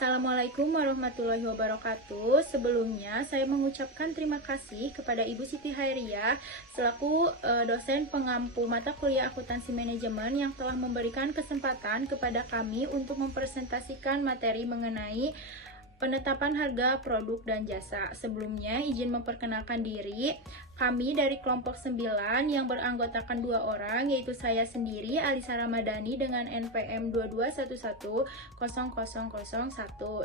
Assalamualaikum warahmatullahi wabarakatuh. Sebelumnya, saya mengucapkan terima kasih kepada Ibu Siti Hairiah selaku dosen pengampu mata kuliah akuntansi manajemen yang telah memberikan kesempatan kepada kami untuk mempresentasikan materi mengenai penetapan harga produk dan jasa. Sebelumnya, izin memperkenalkan diri. Kami dari kelompok 9 yang beranggotakan 2 orang, yaitu saya sendiri, Alisa Ramadhani dengan NPM 22110001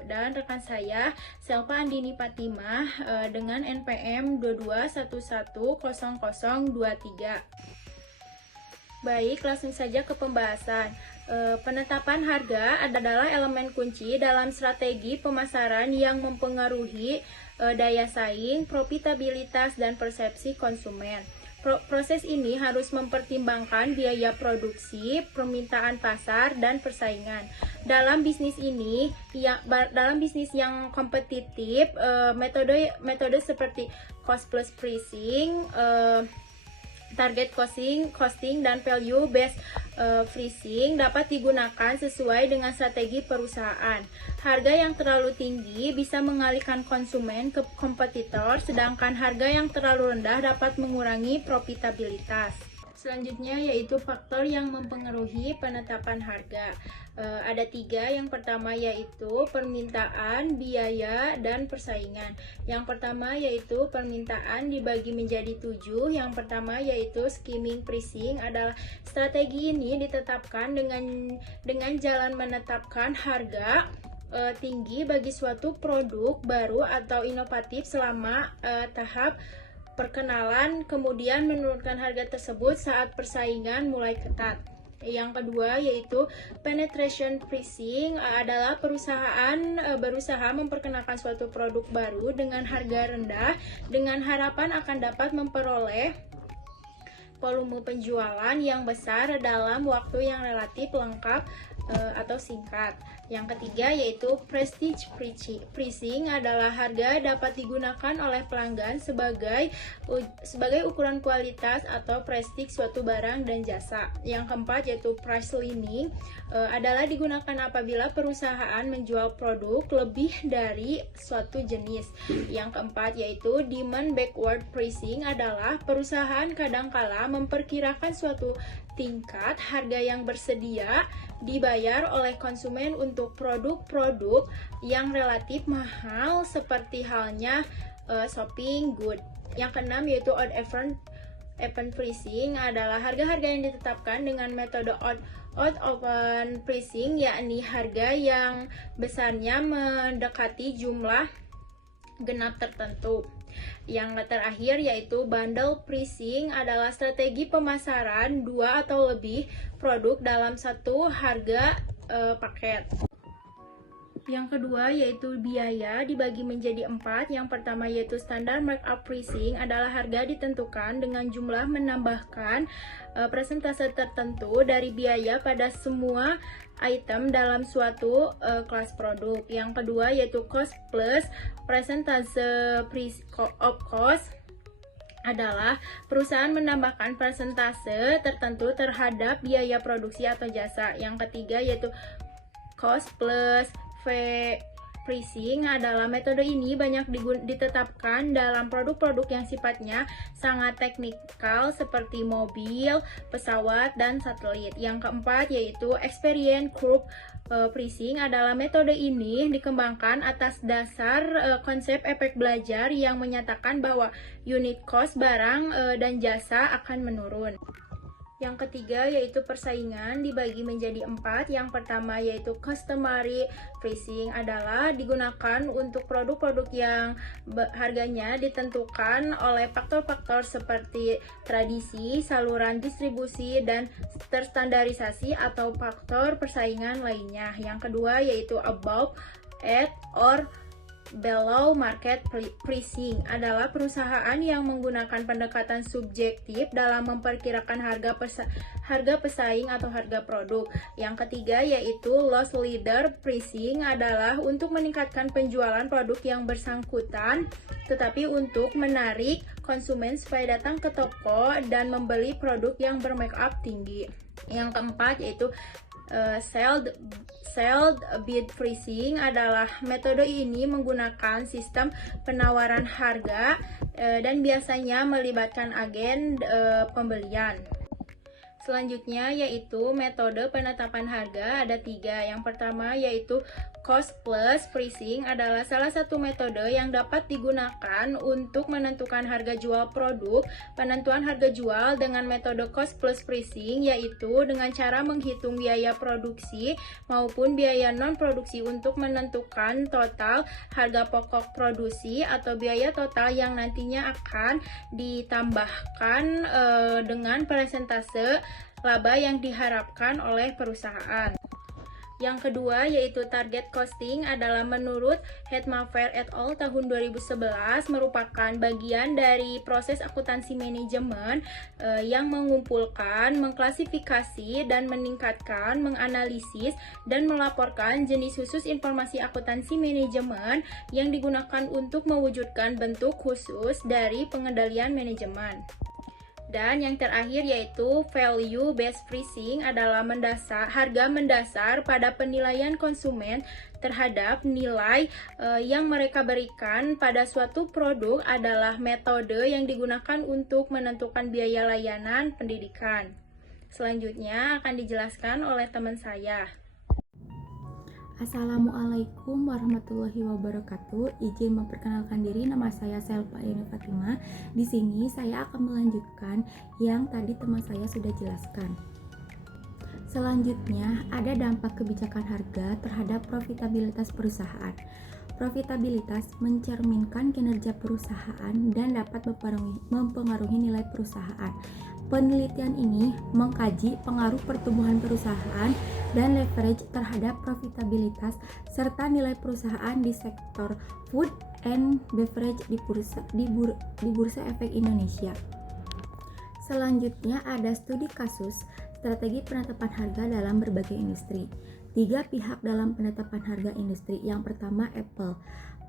dan rekan saya, Selva Andini Fatimah dengan NPM 22110023. Baik, langsung saja ke pembahasan. Penetapan harga adalah elemen kunci dalam strategi pemasaran yang mempengaruhi daya saing, profitabilitas, dan persepsi konsumen. Proses ini harus mempertimbangkan biaya produksi, permintaan pasar, dan persaingan. Dalam bisnis yang kompetitif, metode seperti cost plus pricing, target costing, dan value based pricing dapat digunakan sesuai dengan strategi perusahaan. Harga yang terlalu tinggi bisa mengalihkan konsumen ke kompetitor, sedangkan harga yang terlalu rendah dapat mengurangi profitabilitas. Selanjutnya yaitu faktor yang mempengaruhi penetapan harga. Ada 3. Yang pertama yaitu permintaan, biaya, dan persaingan. Yang pertama yaitu permintaan dibagi menjadi 7. Yang pertama yaitu skimming pricing adalah strategi ini ditetapkan dengan jalan menetapkan harga tinggi bagi suatu produk baru atau inovatif selama tahap perkenalan, kemudian menurunkan harga tersebut saat persaingan mulai ketat. Yang kedua yaitu penetration pricing adalah perusahaan berusaha memperkenalkan suatu produk baru dengan harga rendah dengan harapan akan dapat memperoleh volume penjualan yang besar dalam waktu yang relatif lengkap atau singkat. Yang ketiga yaitu prestige pricing adalah harga dapat digunakan oleh pelanggan sebagai ukuran kualitas atau prestige suatu barang dan jasa. Yang keempat yaitu price lining adalah digunakan apabila perusahaan menjual produk lebih dari suatu jenis. Yang keempat yaitu demand backward pricing adalah perusahaan kadangkala memperkirakan suatu tingkat harga yang bersedia dibayar oleh konsumen untuk produk-produk yang relatif mahal seperti halnya shopping good. Yang keenam yaitu odd even pricing adalah harga-harga yang ditetapkan dengan metode odd even pricing, yakni harga yang besarnya mendekati jumlah genap tertentu. Yang terakhir yaitu bundle pricing adalah strategi pemasaran 2 atau lebih produk dalam satu harga paket. Yang kedua yaitu biaya dibagi menjadi 4. Yang pertama yaitu standar markup pricing adalah harga ditentukan dengan jumlah menambahkan persentase tertentu dari biaya pada semua item dalam suatu kelas produk. Yang kedua yaitu cost plus persentase of cost adalah perusahaan menambahkan persentase tertentu terhadap biaya produksi atau jasa. Yang ketiga yaitu cost plus pricing adalah metode ini banyak ditetapkan dalam produk-produk yang sifatnya sangat teknikal seperti mobil, pesawat, dan satelit. Yang keempat yaitu experience curve pricing adalah metode ini dikembangkan atas dasar konsep efek belajar yang menyatakan bahwa unit cost barang dan jasa akan menurun. Yang ketiga yaitu persaingan dibagi menjadi 4. Yang pertama yaitu customary pricing adalah digunakan untuk produk-produk yang harganya ditentukan oleh faktor-faktor seperti tradisi, saluran distribusi, dan terstandarisasi atau faktor persaingan lainnya. Yang kedua yaitu above, at, or below market pricing adalah perusahaan yang menggunakan pendekatan subjektif dalam memperkirakan harga pesaing atau harga produk. Yang ketiga yaitu loss leader pricing adalah untuk meningkatkan penjualan produk yang bersangkutan tetapi untuk menarik konsumen supaya datang ke toko dan membeli produk yang bermarkup tinggi. Yang keempat yaitu Sealed bid freezing adalah metode ini menggunakan sistem penawaran harga dan biasanya melibatkan agen pembelian. Selanjutnya yaitu metode penetapan harga ada 3. Yang pertama yaitu cost plus pricing adalah salah satu metode yang dapat digunakan untuk menentukan harga jual produk. Penentuan harga jual dengan metode cost plus pricing yaitu dengan cara menghitung biaya produksi maupun biaya non produksi untuk menentukan total harga pokok produksi atau biaya total yang nantinya akan ditambahkan dengan persentase laba yang diharapkan oleh perusahaan. Yang kedua yaitu target costing adalah menurut Hetmafer et al. Tahun 2011 merupakan bagian dari proses akuntansi manajemen yang mengumpulkan, mengklasifikasi, dan meningkatkan, menganalisis, dan melaporkan jenis khusus informasi akuntansi manajemen yang digunakan untuk mewujudkan bentuk khusus dari pengendalian manajemen. Dan yang terakhir yaitu value based pricing adalah harga mendasar pada penilaian konsumen terhadap nilai yang mereka berikan pada suatu produk adalah metode yang digunakan untuk menentukan biaya layanan pendidikan. Selanjutnya akan dijelaskan oleh teman saya. Assalamualaikum warahmatullahi wabarakatuh. Izin memperkenalkan diri, nama saya Selva Yuni Fatimah. Di sini saya akan melanjutkan yang tadi teman saya sudah jelaskan. Selanjutnya ada dampak kebijakan harga terhadap profitabilitas perusahaan. Profitabilitas mencerminkan kinerja perusahaan dan dapat mempengaruhi nilai perusahaan. Penelitian ini mengkaji pengaruh pertumbuhan perusahaan dan leverage terhadap profitabilitas serta nilai perusahaan di sektor food and beverage di Bursa Efek Indonesia. Selanjutnya ada studi kasus strategi penetapan harga dalam berbagai industri. 3 pihak dalam penetapan harga industri. Yang pertama Apple,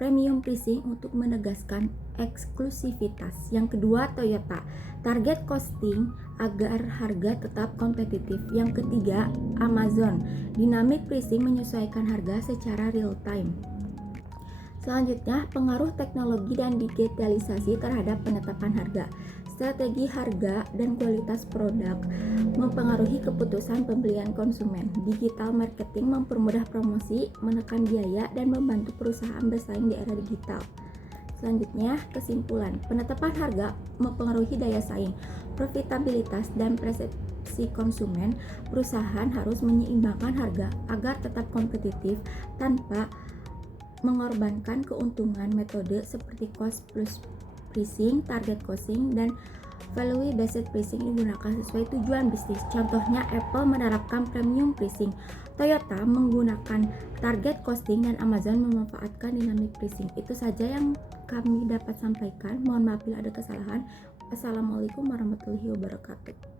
premium pricing untuk menegaskan eksklusivitas. Yang kedua Toyota, target costing agar harga tetap kompetitif. Yang ketiga Amazon, dynamic pricing menyesuaikan harga secara real time. Selanjutnya pengaruh teknologi dan digitalisasi terhadap penetapan harga. Strategi harga dan kualitas produk mempengaruhi keputusan pembelian konsumen. Digital marketing mempermudah promosi, menekan biaya, dan membantu perusahaan bersaing di era digital. Selanjutnya, kesimpulan. Penetapan harga mempengaruhi daya saing, profitabilitas, dan persepsi konsumen. Perusahaan harus menyeimbangkan harga agar tetap kompetitif tanpa mengorbankan keuntungan. Metode seperti cost plus pricing, target costing, dan value based pricing digunakan sesuai tujuan bisnis. Contohnya Apple menerapkan premium pricing, Toyota menggunakan target costing, dan Amazon memanfaatkan dynamic pricing. Itu saja yang kami dapat sampaikan. Mohon maaf bila ada kesalahan. Assalamualaikum warahmatullahi wabarakatuh.